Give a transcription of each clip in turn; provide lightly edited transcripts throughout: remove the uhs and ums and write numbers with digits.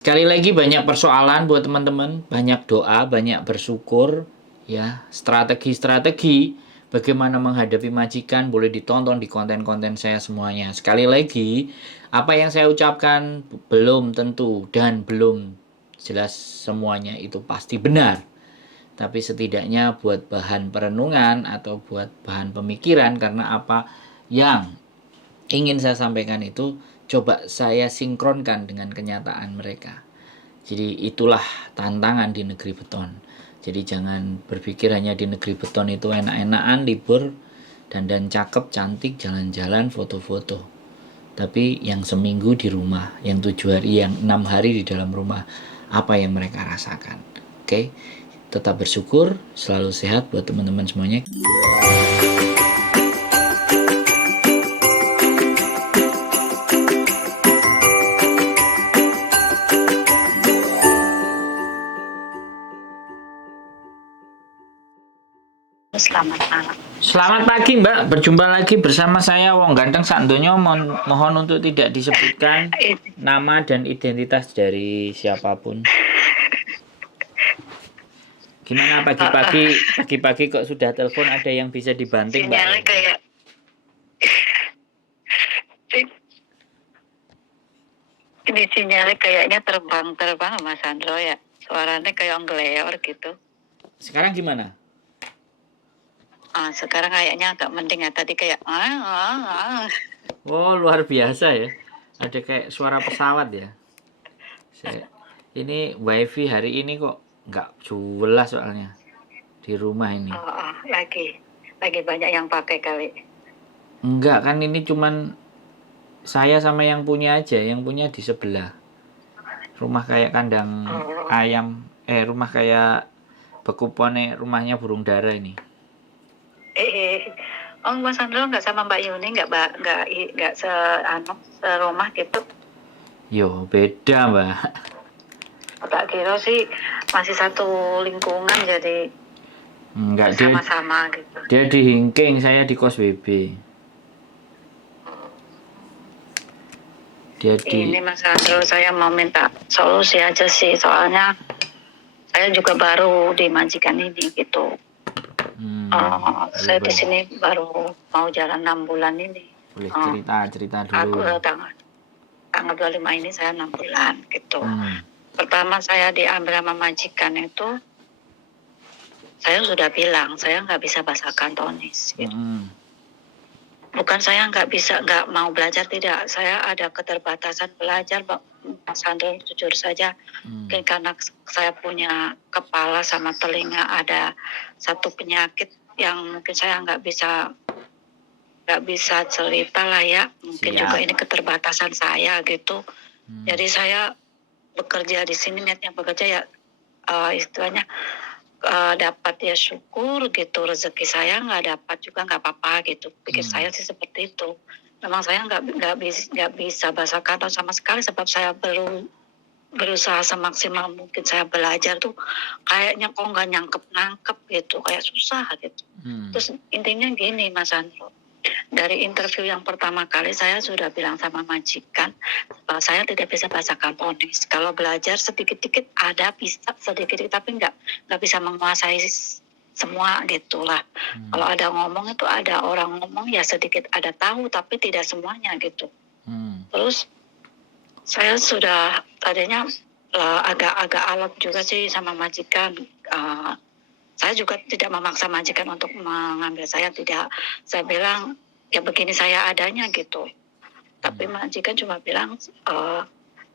Sekali lagi banyak persoalan buat teman-teman, banyak doa, banyak bersyukur, ya. Strategi-strategi bagaimana menghadapi majikan boleh ditonton di konten-konten saya semuanya. Sekali lagi, apa yang saya ucapkan belum tentu dan belum jelas semuanya itu pasti benar. Tapi setidaknya buat bahan perenungan atau buat bahan pemikiran, karena apa yang ingin saya sampaikan itu coba saya sinkronkan dengan kenyataan mereka. Jadi itulah tantangan di negeri beton. Jadi jangan berpikir hanya di negeri beton itu enak-enakan, libur, dandan cakep, cantik, jalan-jalan, foto-foto. Tapi yang seminggu di rumah, yang 7 hari, yang 6 hari di dalam rumah, apa yang mereka rasakan. Oke, tetap bersyukur, selalu sehat buat teman-teman semuanya. Selamat malam. Selamat pagi Mbak, berjumpa lagi bersama saya Wong Ganteng Sakdonya. Mohon untuk tidak disebutkan nama dan identitas dari siapapun. Gimana pagi-pagi kok sudah telepon, ada yang bisa dibanting Mbak? Sinyalnya kayak ini sinyalnya kayaknya terbang Mas Andro ya. Suaranya kayak ngelewar gitu. Sekarang gimana? Sekarang kayaknya agak mending ya. Tadi kayak Oh, luar biasa ya. Ada kayak suara pesawat ya. Ini wifi hari ini kok nggak jelas soalnya di rumah ini. lagi banyak yang pakai kali. Enggak kan, ini cuman saya sama yang punya aja, yang punya di sebelah. Rumah kayak kandang ayam, rumah kayak bekupone rumahnya burung dara ini. Mas Andro nggak sama Mbak Yuni, nggak serumah gitu? Yo, beda Mbak. Tak kira sih masih satu lingkungan jadi Enggak, sama-sama gitu. Dia di Hingking, saya di kos BB. Ini Mas Andro, saya mau minta solusi aja sih, soalnya saya juga baru di majikan ini gitu. Saya di sini baru mau jalan 6 bulan ini. Boleh cerita dulu. Aku tanggal 25 ini saya 6 bulan gitu. Pertama saya diambil sama majikan itu, saya sudah bilang saya nggak bisa bahasa Kantonis gitu. Bukan saya nggak mau belajar, tidak. Saya ada keterbatasan belajar, Mas Andro, jujur saja. Mungkin karena saya punya kepala sama telinga ada satu penyakit yang mungkin saya nggak bisa cerita lah ya. Mungkin juga ini keterbatasan saya gitu. Jadi saya bekerja di sini, niatnya bekerja ya istilahnya dapat ya syukur gitu, rezeki saya nggak dapat juga nggak apa-apa gitu, pikir saya sih seperti itu. Memang saya nggak bisa bahasa Kanton sama sekali, sebab saya berusaha semaksimal mungkin saya belajar tuh kayaknya kok nggak nangkep gitu, kayak susah gitu. Terus intinya gini Mas Andro, dari interview yang pertama kali saya sudah bilang sama majikan, saya tidak bisa bahasa Kantonis. Kalau belajar sedikit-sedikit ada bisa sedikit, tapi nggak bisa menguasai semua gitulah. Kalau ada ngomong itu ada orang ngomong ya sedikit ada tahu, tapi tidak semuanya gitu. Terus saya sudah tadinya agak alot juga sih sama majikan. Saya juga tidak memaksa majikan untuk mengambil saya, tidak. Saya bilang ya begini saya adanya gitu. Tapi majikan cuma bilang,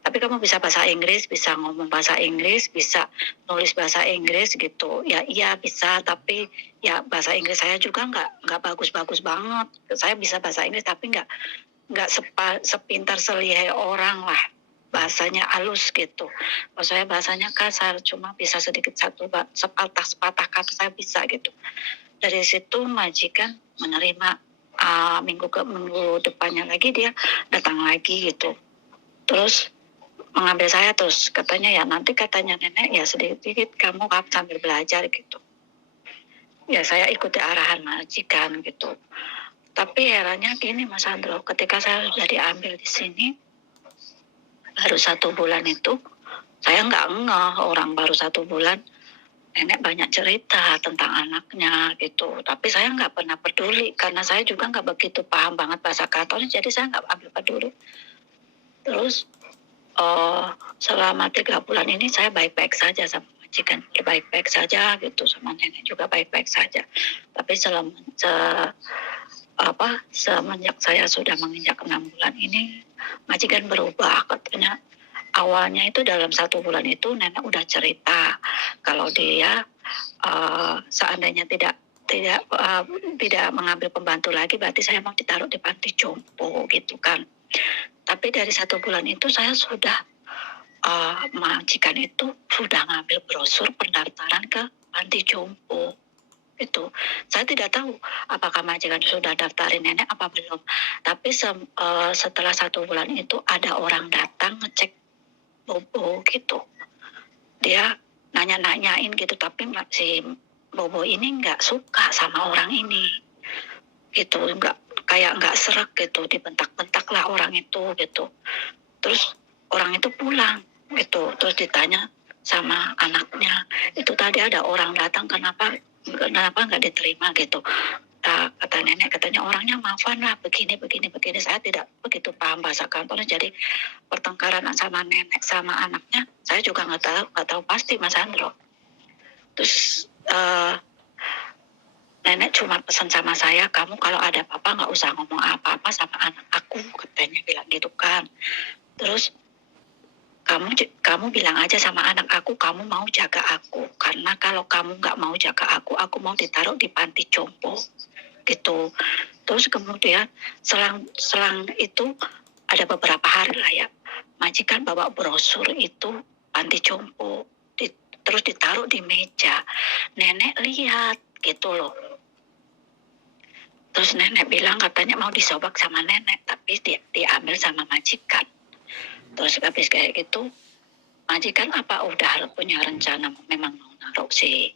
tapi kamu bisa bahasa Inggris, bisa ngomong bahasa Inggris, bisa nulis bahasa Inggris gitu. Ya iya bisa, tapi ya bahasa Inggris saya juga nggak bagus-bagus banget. Saya bisa bahasa Inggris tapi nggak sepintar selihai orang lah. Bahasanya halus gitu. Kalau saya bahasanya kasar, cuma bisa sedikit sepatah kata saya bisa gitu. Dari situ majikan menerima, minggu depannya lagi dia datang lagi gitu. Terus mengambil saya, terus katanya ya nanti katanya nenek ya sedikit kamu sambil belajar gitu. Ya saya ikuti arahan majikan gitu. Tapi herannya gini Mas Andro, ketika saya sudah diambil di sini baru 1 bulan itu, Saya nggak ngeh, orang baru 1 bulan nenek banyak cerita tentang anaknya gitu. Tapi saya nggak pernah peduli karena saya juga nggak begitu paham banget bahasa Katolik, jadi saya nggak ambil peduli. Terus selama 3 bulan ini saya baik-baik saja sama majikan, baik-baik saja gitu, sama nenek juga baik-baik saja. Tapi semenjak saya sudah menginjak 6 bulan ini, majikan berubah katanya. Awalnya itu dalam 1 bulan itu nenek udah cerita kalau dia seandainya tidak mengambil pembantu lagi, berarti saya mau ditaruh di panti jompo gitu kan. Tapi dari 1 bulan itu saya sudah majikan itu sudah ngambil brosur pendaftaran ke panti jompo itu. Saya tidak tahu apakah majikan sudah daftarin nenek apa belum. Tapi setelah 1 bulan itu ada orang datang ngecek Bobo gitu. Dia nanya-nanyain gitu, tapi si Bobo ini nggak suka sama orang ini gitu, nggak serak gitu, dibentak-bentak lah orang itu gitu. Terus orang itu pulang gitu, terus ditanya sama anaknya, itu tadi ada orang datang, kenapa nggak diterima gitu. Kata nenek, katanya orangnya maafan lah, begini. Saya tidak begitu paham bahasa kantor, jadi pertengkaran sama nenek sama anaknya saya juga nggak tahu pasti, Mas Andro. Terus nenek cuma pesan sama saya, kamu kalau ada apa-apa nggak usah ngomong apa-apa sama anak aku, katanya bilang gitu kan. Terus kamu bilang aja sama anak aku, kamu mau jaga aku, karena kalau kamu nggak mau jaga aku mau ditaruh di panti jompo gitu. Terus kemudian selang itu ada beberapa hari lah ya, majikan bawa brosur itu panti jompo, terus ditaruh di meja. Nenek lihat gitu loh. Terus nenek bilang katanya mau disobak sama nenek, tapi diambil sama majikan. Terus habis kayak gitu, majikan apa udah punya rencana memang mau naruh si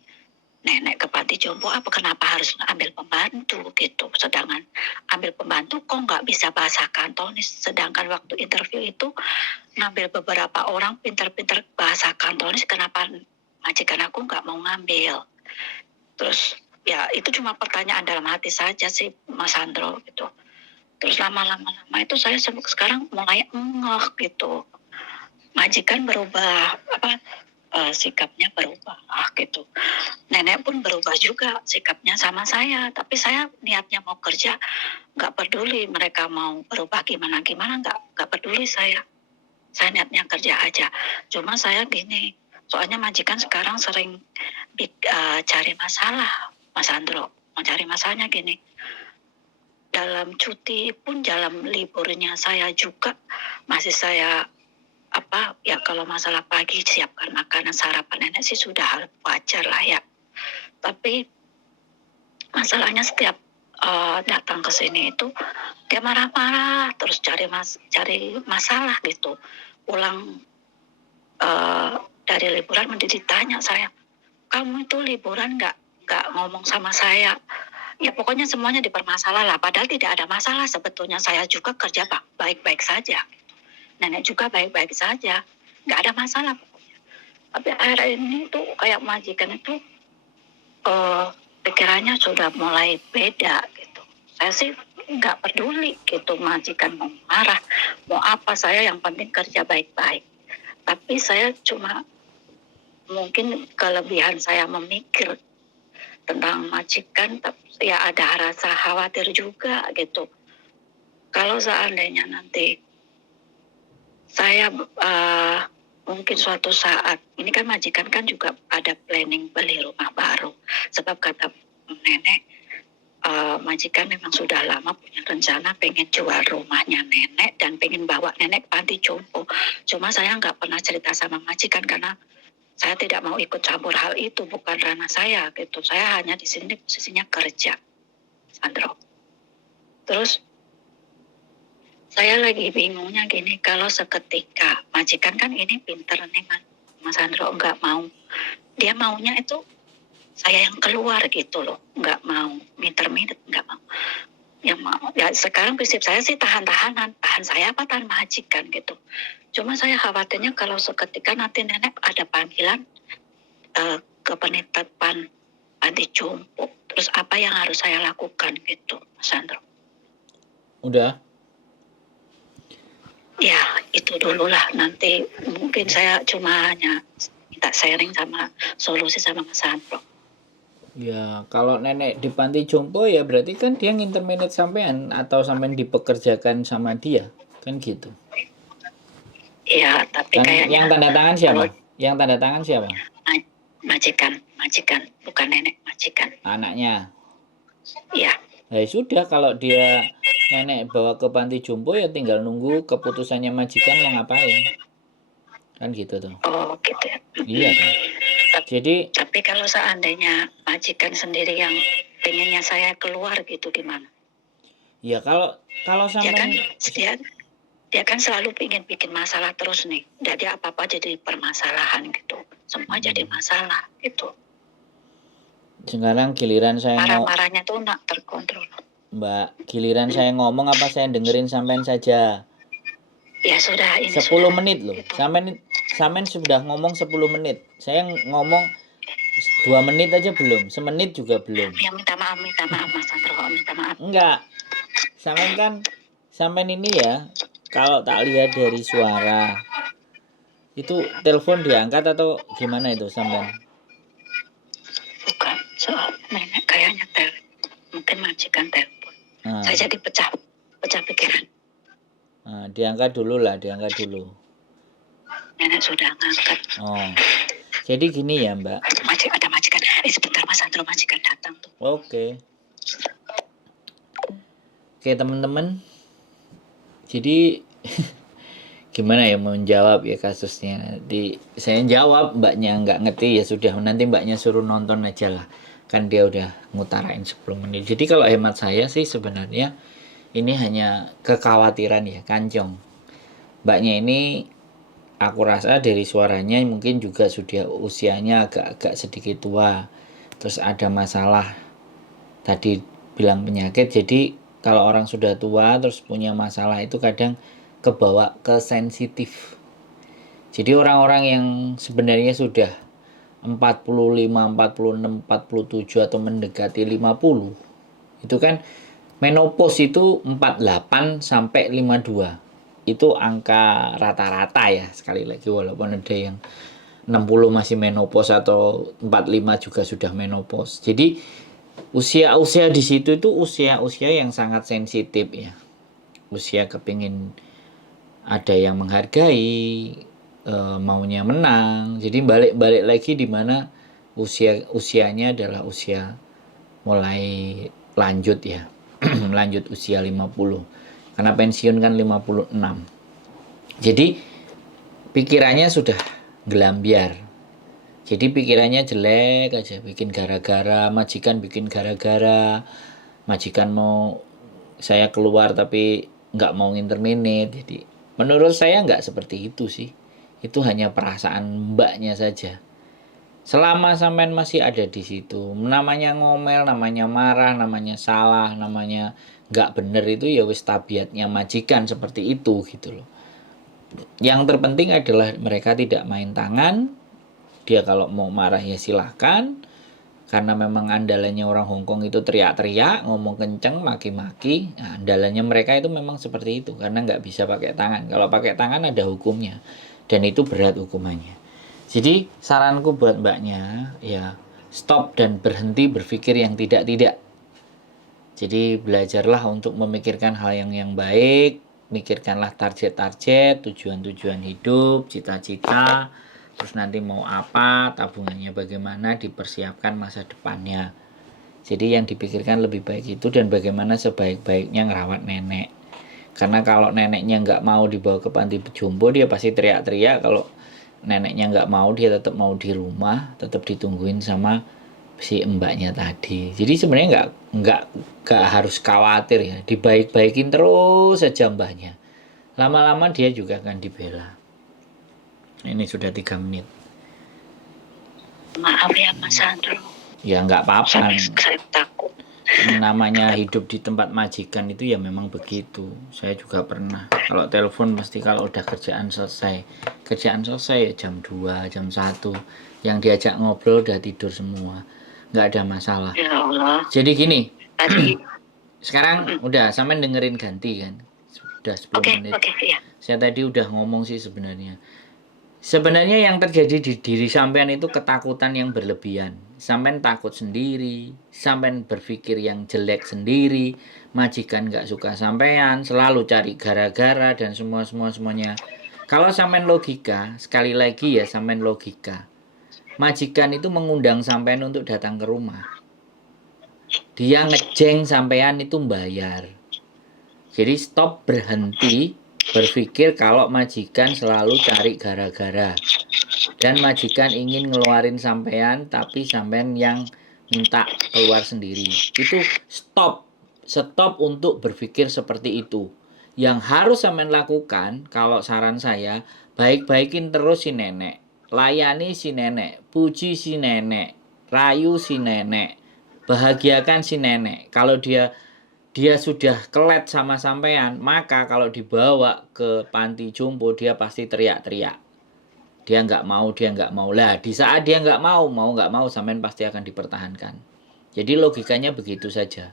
nenek ke panti jompo, apa kenapa harus ambil pembantu gitu. Sedangkan ambil pembantu kok nggak bisa bahasa Kantonis, sedangkan waktu interview itu ngambil beberapa orang pintar-pintar bahasa Kantonis, kenapa majikan aku nggak mau ngambil. Terus ya itu cuma pertanyaan dalam hati saja sih, Mas Andro gitu. Terus lama-lama itu saya sekarang mulai ngeh gitu, majikan berubah, sikapnya berubah gitu. Nenek pun berubah juga sikapnya sama saya, tapi saya niatnya mau kerja, nggak peduli mereka mau berubah gimana nggak peduli saya niatnya kerja aja. Cuma saya gini, soalnya majikan sekarang sering cari masalah, Mas Andro. Mencari masalahnya gini, dalam cuti pun, dalam liburnya saya juga masih saya kalau masalah pagi siapkan makanan sarapan nenek sih sudah wajar lah ya. Tapi masalahnya setiap datang ke sini itu dia marah-marah, terus cari masalah gitu. Pulang dari liburan ditanya saya, kamu itu liburan nggak ngomong sama saya? Ya pokoknya semuanya dipermasalah lah, padahal tidak ada masalah sebetulnya, saya juga kerja baik-baik saja. Nenek juga baik-baik saja, nggak ada masalah pokoknya. Tapi akhir ini tuh kayak majikan itu pikirannya sudah mulai beda gitu. Saya sih nggak peduli gitu, majikan mau marah, mau apa, saya yang penting kerja baik-baik. Tapi saya cuma mungkin kelebihan saya memikir tentang majikan, ya ada rasa khawatir juga gitu. Kalau seandainya nanti saya mungkin suatu saat, ini kan majikan kan juga ada planning beli rumah baru. Sebab kata nenek, majikan memang sudah lama punya rencana pengen jual rumahnya nenek dan pengen bawa nenek panti jompo. Cuma saya nggak pernah cerita sama majikan karena saya tidak mau ikut campur hal itu, bukan ranah saya gitu. Saya hanya di sini posisinya kerja, Sandro. Terus saya lagi bingungnya gini, kalau seketika majikan kan ini pinter nih Mas Sandro, nggak mau, dia maunya itu saya yang keluar gitu loh, nggak mau minter-minter, nggak mau. Yang mau ya sekarang prinsip saya sih tahan saya apa tahan majikan gitu. Cuma saya khawatirnya kalau seketika nanti nenek ada panggilan ke penetapan panti jompo, terus apa yang harus saya lakukan gitu, Mas Sandro? Udah. Ya, itu dulu lah. Nanti mungkin saya cuma hanya minta sharing sama solusi sama Mas Sandro. Ya, kalau nenek di panti jompo ya berarti kan dia nginterminate sampean atau sampean dipekerjakan sama dia. Kan gitu. Iya, tapi Kan kayaknya yang tanda tangan siapa? kalau Yang tanda tangan siapa? majikan, bukan nenek, majikan. Anaknya. Iya. Ya sudah, kalau dia nenek bawa ke panti jompo ya tinggal nunggu keputusannya majikan mau ngapain. Kan gitu tuh. Oh, gitu ya. Iya kan. Jadi Tapi kalau seandainya majikan sendiri yang pengennya saya keluar gitu gimana? ya kalau Dia kan sampean dia kan selalu ingin bikin masalah terus nih. Jadi apa-apa jadi permasalahan gitu. Semua jadi masalah gitu. sekarang giliran saya Marah-marahnya tuh nggak terkontrol. Mbak, giliran saya ngomong apa saya dengerin sampean saja. Ya sudah, ini 10 sudah. menit loh. Gitu. Sampean sudah ngomong 10 menit. Saya ngomong 2 menit aja belum. Semenit juga belum. Ya minta maaf Mas Sandro, minta maaf. Enggak. Sampean ini ya, kalau tak lihat dari suara, itu telepon diangkat atau gimana itu sampean? Bukan, soal nenek kayaknya mungkin majikan telepon. Saya jadi pecah pikiran. Diangkat dulu lah, diangkat dulu. Nenek sudah ngangkat. Oh, jadi gini ya Mbak. Ada majikan. Sebentar Mas Sandro, majikan datang tuh. Oke teman-teman. Jadi gimana ya mau menjawab ya kasusnya. Saya jawab, mbaknya nggak ngerti ya sudah, nanti mbaknya suruh nonton aja lah. Kan dia udah ngutarain 10 menit. Jadi kalau hemat saya sih sebenarnya ini hanya kekhawatiran ya, kancong. Mbaknya ini aku rasa dari suaranya mungkin juga sudah usianya agak-agak sedikit tua. Terus ada masalah tadi bilang penyakit. Jadi kalau orang sudah tua terus punya masalah itu kadang kebawa ke sensitif. Jadi orang-orang yang sebenarnya sudah 45, 46, 47 atau mendekati 50 itu kan menopause itu 48 sampai 52. Itu angka rata-rata ya, sekali lagi, walaupun ada yang 60 masih menopause atau 45 juga sudah menopause. Jadi usia-usia di situ itu usia-usia yang sangat sensitif ya. Usia kepingin ada yang menghargai, maunya menang. Jadi balik lagi di mana usianya adalah usia mulai lanjut ya. Lanjut usia 50. Karena pensiun kan 56. Jadi pikirannya sudah gelambiar. Jadi pikirannya jelek aja, bikin gara-gara, majikan bikin gara-gara, majikan mau saya keluar tapi nggak mau interminate. Jadi menurut saya nggak seperti itu sih. Itu hanya perasaan mbaknya saja. Selama sampean masih ada di situ, namanya ngomel, namanya marah, namanya salah, namanya nggak bener, itu ya wis tabiatnya majikan seperti itu gitu loh. Yang terpenting adalah mereka tidak main tangan. Dia kalau mau marah ya silahkan. Karena memang andalannya orang Hongkong itu teriak-teriak, ngomong kenceng, maki-maki. Nah, andalannya mereka itu memang seperti itu. Karena nggak bisa pakai tangan. Kalau pakai tangan ada hukumnya. Dan itu berat hukumannya. Jadi saranku buat mbaknya, ya stop dan berhenti berpikir yang tidak-tidak. Jadi belajarlah untuk memikirkan hal yang baik. Mikirkanlah target-target, tujuan-tujuan hidup, cita-cita. Terus nanti mau apa, tabungannya bagaimana, dipersiapkan masa depannya. Jadi yang dipikirkan lebih baik itu, dan bagaimana sebaik-baiknya ngerawat nenek. Karena kalau neneknya nggak mau dibawa ke panti jompo, dia pasti teriak-teriak. Kalau neneknya nggak mau, dia tetap mau di rumah, tetap ditungguin sama si mbaknya tadi. Jadi sebenarnya nggak harus khawatir ya, dibaik-baikin terus saja mbaknya. Lama-lama dia juga akan dibela. Ini sudah 3 menit. Maaf ya Mas Sandro. Ya nggak apa-apa. Saya takut. Namanya hidup di tempat majikan itu ya memang begitu. Saya juga pernah. Kalau telepon mesti kalau udah kerjaan selesai. Kerjaan selesai ya jam 2, jam 1. Yang diajak ngobrol udah tidur semua. Nggak ada masalah. Ya Allah. Jadi gini, Tadi sekarang udah sampean dengerin ganti kan. Udah 10 oke, menit. oke, iya. Saya tadi udah ngomong sih sebenarnya. Sebenarnya yang terjadi di diri sampean itu ketakutan yang berlebihan. Sampean takut sendiri, sampean berpikir yang jelek sendiri, majikan nggak suka sampean, selalu cari gara-gara dan semuanya. Kalau sampean logika, sekali lagi ya sampean logika. Majikan itu mengundang sampean untuk datang ke rumah. Dia ngejeng sampean itu bayar. Jadi stop, berhenti berpikir kalau majikan selalu cari gara-gara. Dan majikan ingin ngeluarin sampean tapi sampean yang minta keluar sendiri. Itu stop. Stop untuk berpikir seperti itu. Yang harus sampean lakukan kalau saran saya, baik-baikin terus si nenek. Layani si nenek, puji si nenek, rayu si nenek, bahagiakan si nenek. Kalau dia sudah kelet sama sampean, maka kalau dibawa ke panti jompo dia pasti teriak-teriak. Dia nggak mau lah. Di saat dia nggak mau nggak mau sampean pasti akan dipertahankan. Jadi logikanya begitu saja.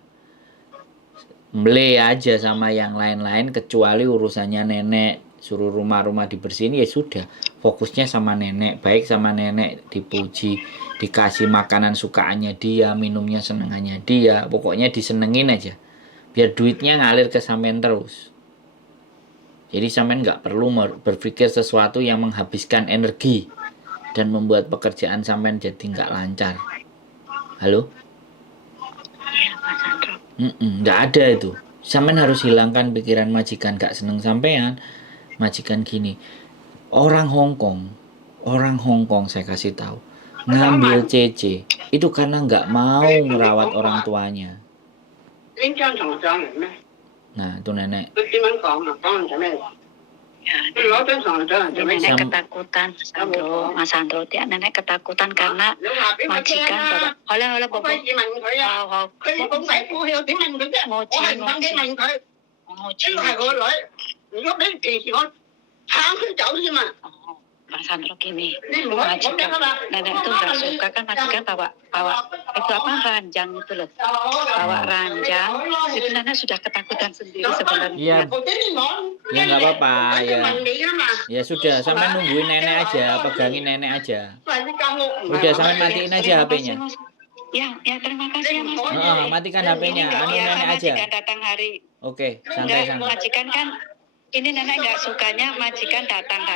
Mele aja sama yang lain-lain kecuali urusannya nenek, suruh rumah-rumah dibersihin ya sudah. Fokusnya sama nenek, baik sama nenek, dipuji, dikasih makanan sukaannya dia, minumnya senengannya dia, pokoknya disenengin aja. Biar duitnya ngalir ke sampean terus. Jadi sampean nggak perlu berpikir sesuatu yang menghabiskan energi dan membuat pekerjaan sampean jadi nggak lancar. Halo? Iya, Mas Sandro. Nggak ada itu. Sampean harus hilangkan pikiran majikan nggak seneng sampean. Majikan gini. Orang Hong Kong saya kasih tahu. Ngambil CC itu karena nggak mau merawat orang tuanya. Nah, itu nenek. Ya, nenek ketakutan, Mas Sandro. Dia nenek ketakutan karena majikan bawa. Hola, bobo. Mas Sandro gini, majikan nenek itu nggak suka kan majikan bawa itu apa ranjang itu loh, bawa ranjang itu nenek sudah ketakutan sendiri sebenarnya. Iya. Ya nggak apa-apa ya. Ya sudah, sampai nungguin nenek aja, pegangin nenek aja. Udah sampai matiin aja HP-nya. Ya terima kasih ya Mas. Matikan HP-nya, anu Ya, nenek aja. majikan datang hari. Oke, santai. Majikan kan ini nenek nggak sukanya majikan datang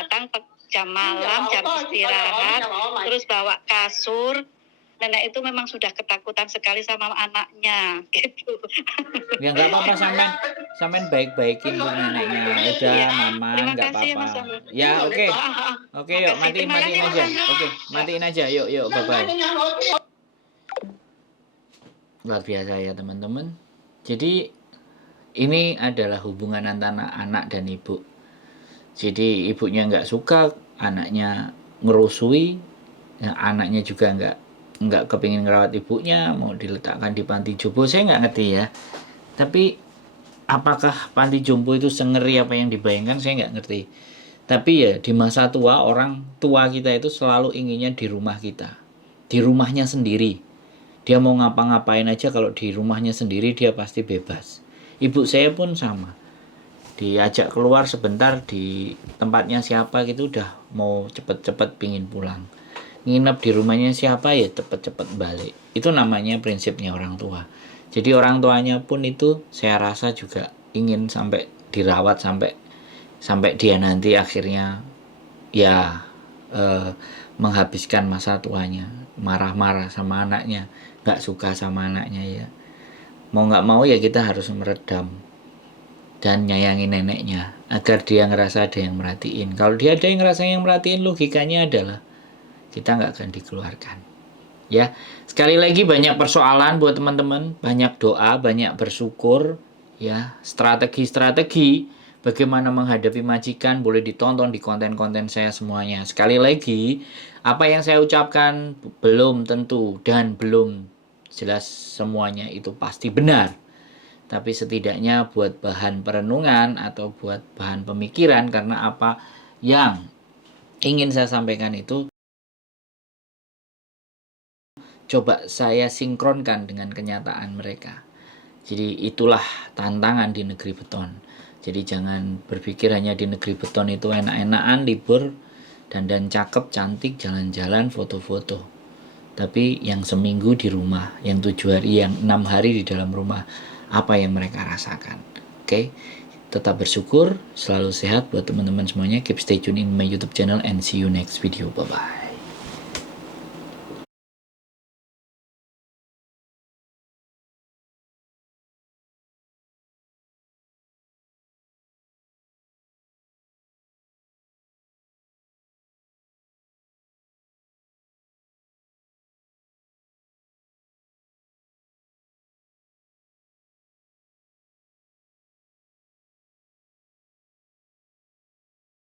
jam malam, jam istirahat, terus bawa kasur. Nenek itu memang sudah ketakutan sekali sama anaknya, gitu. Ya nggak apa-apa, sampean baik-baikin untuk neneknya. Udah, mama, nggak apa-apa. Ya oke, oke yuk, matiin aja. Oke, matiin aja, yuk, bye-bye. Luar biasa ya teman-teman. Jadi ini adalah hubungan antara anak dan ibu. Jadi ibunya nggak suka, anaknya ngerusui, ya, anaknya juga nggak kepingin ngerawat ibunya, mau diletakkan di panti jompo. Saya nggak ngerti ya. Tapi apakah panti jompo itu sengeri apa yang dibayangkan, saya nggak ngerti. Tapi ya di masa tua, orang tua kita itu selalu inginnya di rumah kita, di rumahnya sendiri. Dia mau ngapa-ngapain aja kalau di rumahnya sendiri dia pasti bebas. Ibu saya pun sama. Diajak keluar sebentar di tempatnya siapa gitu udah mau cepet-cepet pingin pulang. Nginep di rumahnya siapa ya cepet-cepet balik. Itu namanya prinsipnya orang tua. Jadi orang tuanya pun itu saya rasa juga ingin sampai dirawat sampai dia nanti akhirnya ya menghabiskan masa tuanya, marah-marah sama anaknya, nggak suka sama anaknya ya. Mau nggak mau ya kita harus meredam dan nyayangi neneknya agar dia ngerasa ada yang merhatiin. Kalau dia ada yang ngerasa yang merhatiin, logikanya adalah kita nggak akan dikeluarkan. Ya, sekali lagi banyak persoalan buat teman-teman, banyak doa, banyak bersyukur, ya, strategi bagaimana menghadapi majikan boleh ditonton di konten-konten saya semuanya. Sekali lagi, apa yang saya ucapkan belum tentu dan belum jelas semuanya itu pasti benar. Tapi setidaknya buat bahan perenungan atau buat bahan pemikiran, karena apa yang ingin saya sampaikan itu coba saya sinkronkan dengan kenyataan mereka. Jadi itulah tantangan di negeri beton. Jadi jangan berpikir hanya di negeri beton itu enak-enakan, libur, dandan cakep, cantik, jalan-jalan, foto-foto. Tapi yang seminggu di rumah, yang 7 hari, yang 6 hari di dalam rumah, apa yang mereka rasakan. Oke, tetap bersyukur, selalu sehat buat teman-teman semuanya. Keep stay tune in my YouTube channel and see you next video. Bye-bye.